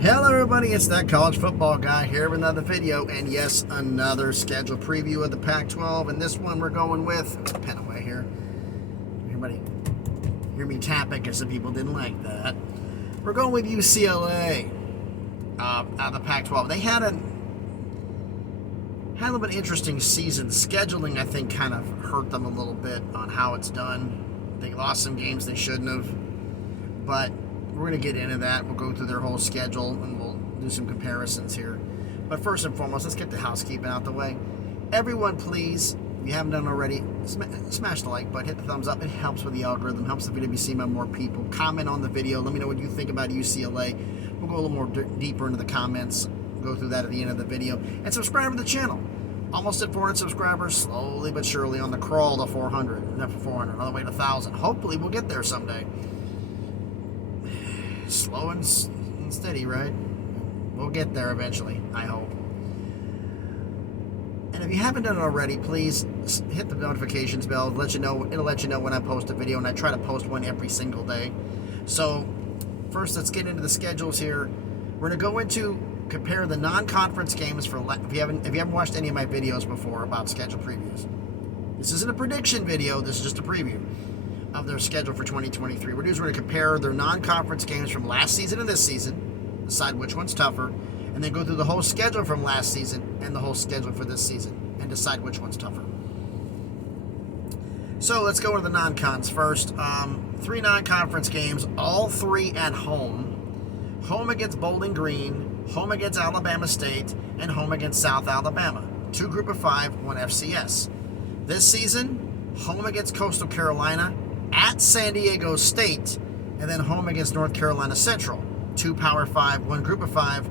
Hello everybody, it's that college football guy here with another video, and yes, another schedule preview of the Pac-12. And this one we're going with, pen away here, everybody hear me tapping because some people didn't like that. We're going with UCLA out of the Pac-12. They had a little bit interesting season. Scheduling, I think, kind of hurt them a little bit on how it's done. They lost some games they shouldn't have, but we're going to get into that. We'll go through their whole schedule, and we'll do some comparisons here. But first and foremost, let's get the housekeeping out the way. Everyone, please, if you haven't done already, smash the like button, hit the thumbs up. It helps with the algorithm, helps the video be seen by more people. Comment on the video. Let me know what you think about UCLA. We'll go a little more deeper into the comments. We'll go through that at the end of the video. And subscribe to the channel. Almost at 400 subscribers, slowly but surely on the crawl to 400. Not 400, on the way to 1,000. Hopefully, we'll get there someday. Slow and steady, right? We'll get there eventually, I hope. And if you haven't done it already, please hit the notifications bell. It'll let you know when I post a video, and I try to post one every single day. So first, let's get into the schedules here. We're going to go into compare the non-conference games for if you haven't watched any of my videos before about schedule previews. This isn't a prediction video. This is just a preview of their schedule for 2023. We're going to compare their non-conference games from last season and this season, decide which one's tougher, and then go through the whole schedule from last season and the whole schedule for this season and decide which one's tougher. So let's go with the non-cons first. 3 non-conference games, all 3 at home. Home against Bowling Green, home against Alabama State, and home against South Alabama. 2 Group of 5, 1 FCS. This season, home against Coastal Carolina, at San Diego State, and then home against North Carolina Central. 2 Power 5, 1 Group of 5,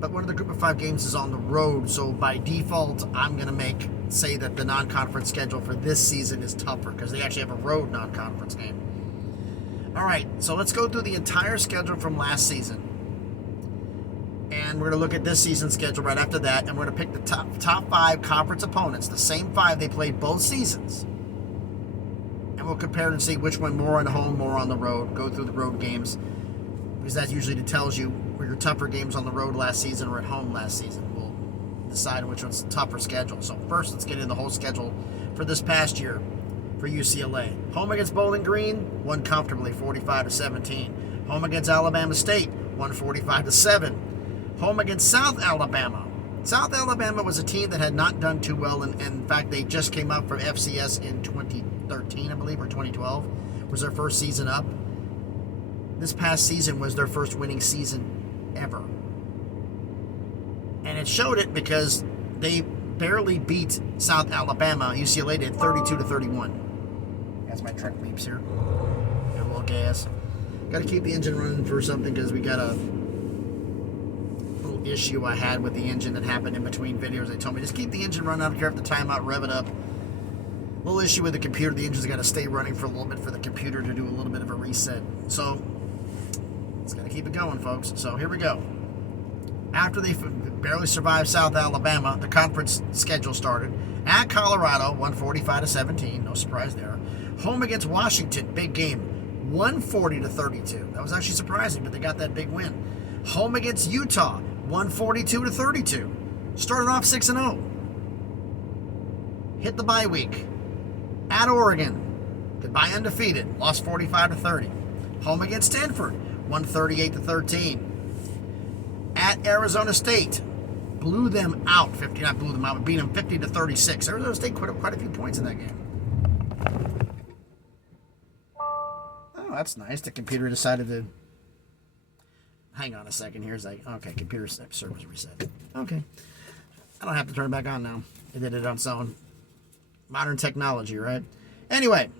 but one of the Group of 5 games is on the road, so by default, I'm going to say that the non-conference schedule for this season is tougher because they actually have a road non-conference game. All right, so let's go through the entire schedule from last season, and we're going to look at this season's schedule right after that, and we're going to pick the top 5 conference opponents, the same 5 they played both seasons. And we'll compare and see which one more on the home, more on the road. Go through the road games, because that usually tells you where your tougher games on the road last season or at home last season. We'll decide which one's the tougher schedule. So first, let's get into the whole schedule for this past year for UCLA. Home against Bowling Green, won comfortably, 45-17. Home against Alabama State, won 45-7. Home against South Alabama. South Alabama was a team that had not done too well, and in fact, they just came up from FCS in 2013, I believe, or 2012 was their first season up. This past season was their first winning season ever. And it showed it because they barely beat South Alabama. UCLA did 32-31. That's my truck beeps here. Got a little gas. Got to keep the engine running for something because we got a issue I had with the engine that happened in between videos. They told me just keep the engine running. I don't care if the timeout, rev it up. Little issue with the computer. The engine's got to stay running for a little bit for the computer to do a little bit of a reset. So it's got to keep it going, folks. So here we go. After they barely survived South Alabama, the conference schedule started at Colorado, 145-17. No surprise there. Home against Washington, big game, 140-32. That was actually surprising, but they got that big win. Home against Utah, 142-32. Started off 6-0. Hit the bye week. At Oregon, goodbye undefeated, lost 45-30. Home against Stanford, 138-13. At Arizona State, blew them out. Beat them 50-36. Arizona State put up quite a few points in that game. Oh, that's nice. The computer decided to. Hang on a second here. It's like, okay, computer service reset. Okay. I don't have to turn it back on now. It did it on its own. Modern technology, right? Anyway,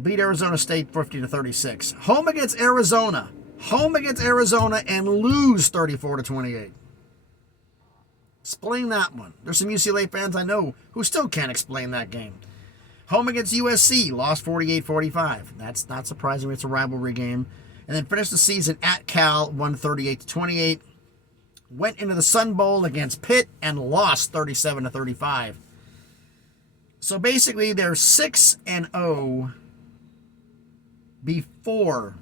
beat Arizona State 50-36. Home against Arizona. Home against Arizona and lose 34-28. Explain that one. There's some UCLA fans I know who still can't explain that game. Home against USC, lost 48-45. That's not surprising. It's a rivalry game. And then finished the season at Cal, won 38-28. Went into the Sun Bowl against Pitt and lost 37-35. So basically, they're 6-0 before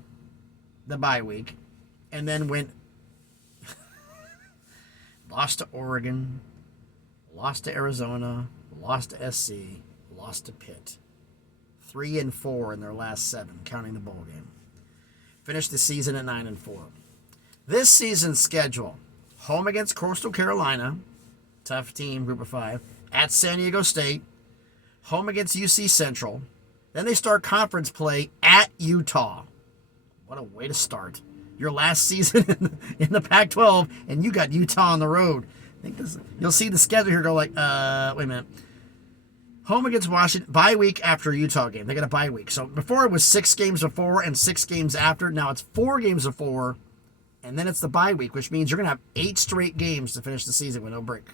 the bye week, and then went lost to Oregon, lost to Arizona, lost to SC, lost to Pitt. 3-4 in their last 7, counting the bowl game. Finished the season at 9-4. This season's schedule: home against Coastal Carolina, tough team, group of 5. At San Diego State, home against UC Central. Then they start conference play at Utah. What a way to start your last season in the Pac-12, and you got Utah on the road. I think you'll see the schedule here go like, wait a minute. Home against Washington, bye week after a Utah game. They got a bye week. So before it was 6 games before and 6 games after. Now it's 4 games before, and then it's the bye week, which means you're going to have 8 straight games to finish the season with no break.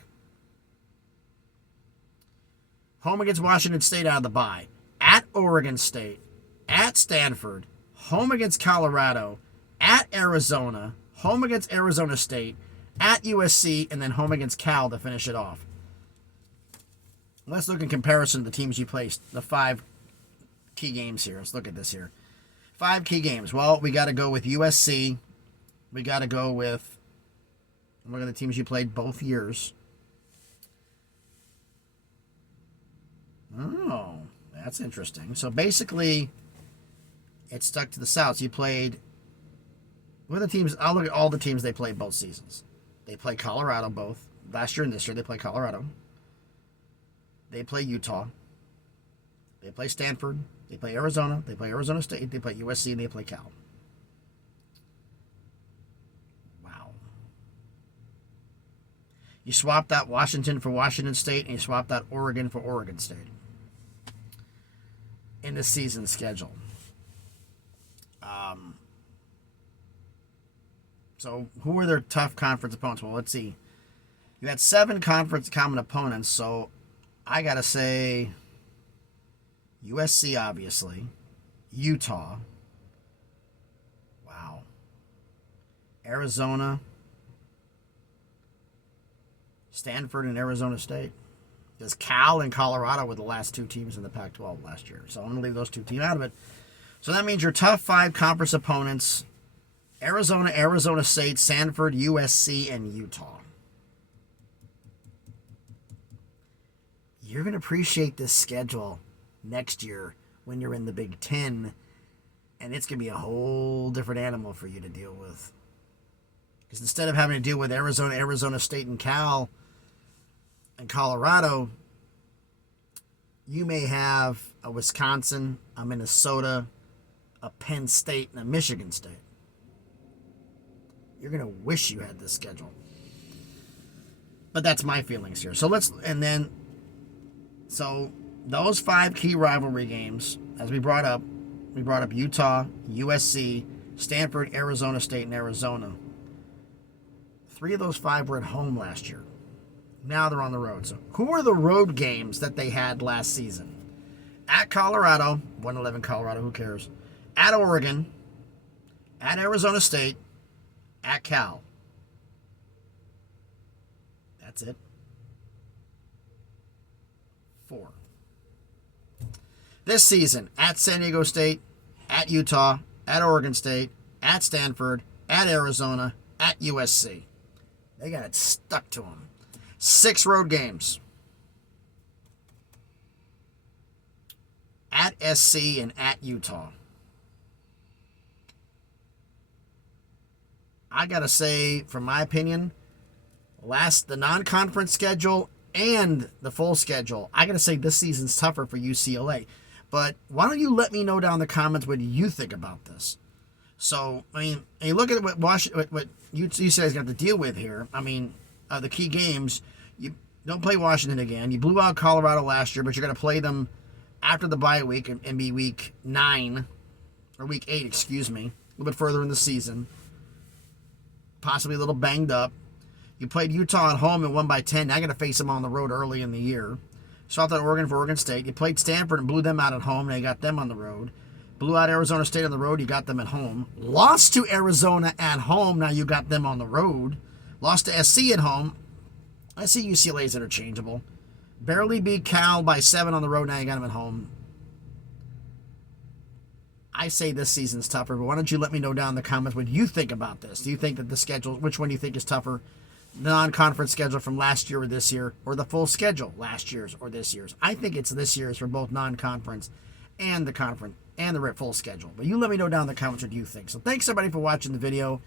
Home against Washington State out of the bye. At Oregon State. At Stanford. Home against Colorado. At Arizona. Home against Arizona State. At USC. And then home against Cal to finish it off. Let's look in comparison to the teams you placed. The 5 key games here. Let's look at this here. 5 key games. Well, we got to go with USC. We got to go with... Look at the teams you played both years. Oh, that's interesting. So basically, it stuck to the South. So you played... What are the teams? I'll look at all the teams they played both seasons. They played Colorado both. Last year and this year, they played Colorado. They play Utah. They play Stanford. They play Arizona. They play Arizona State. They play USC, and they play Cal. Wow. You swapped out Washington for Washington State, and you swapped out Oregon for Oregon State in the season schedule. So who are their tough conference opponents? Well, let's see. You had 7 conference common opponents, so I got to say USC, obviously. Utah. Wow. Arizona. Stanford and Arizona State. Because Cal and Colorado were the last 2 teams in the Pac-12 last year. So I'm going to leave those 2 teams out of it. So that means your tough 5 conference opponents: Arizona, Arizona State, Stanford, USC, and Utah. You're going to appreciate this schedule next year when you're in the Big Ten, and it's going to be a whole different animal for you to deal with. Because instead of having to deal with Arizona, Arizona State, and Cal, and Colorado, you may have a Wisconsin, a Minnesota, a Penn State, and a Michigan State. You're going to wish you had this schedule. But that's my feelings here. So those 5 key rivalry games, as we brought up Utah, USC, Stanford, Arizona State, and Arizona. 3 of those 5 were at home last year. Now they're on the road. So who are the road games that they had last season? At Colorado, 1-11 Colorado, who cares? At Oregon, at Arizona State, at Cal. That's it. 4. This season, at San Diego State, at Utah, at Oregon State, at Stanford, at Arizona, at USC. They got it stuck to them. 6 road games. At SC and at Utah. I got to say, from my opinion, the non-conference schedule and the full schedule, I got to say this season's tougher for UCLA. But why don't you let me know down in the comments what you think about this? So, I mean, you look at what UCLA is going to have to deal with here. I mean, the key games, you don't play Washington again. You blew out Colorado last year, but you're going to play them after the bye week and be week 9, or week 8, excuse me, a little bit further in the season. Possibly a little banged up. You played Utah at home and won by 10. Now you're going to face them on the road early in the year. Swapped out Oregon for Oregon State. You played Stanford and blew them out at home. Now you got them on the road. Blew out Arizona State on the road. You got them at home. Lost to Arizona at home. Now you got them on the road. Lost to SC at home. I see UCLA is interchangeable. Barely beat Cal by 7 on the road. Now you got them at home. I say this season's tougher, but why don't you let me know down in the comments what you think about this? Do you think that the schedule, which one do you think is tougher? non-conference schedule from last year or this year, or the full schedule last year's or this year's. I think it's this year's for both non-conference and the conference and the full schedule. But you let me know down in the comments what you think. So thanks everybody for watching the video.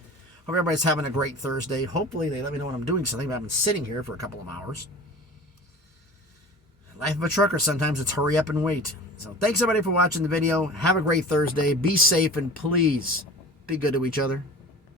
Hope everybody's having a great Thursday. Hopefully they let me know when I'm doing something, but I've been sitting here for a couple of hours. Life of a trucker, sometimes it's hurry up and wait. So thanks everybody for watching the video. Have a great Thursday. Be safe and please be good to each other.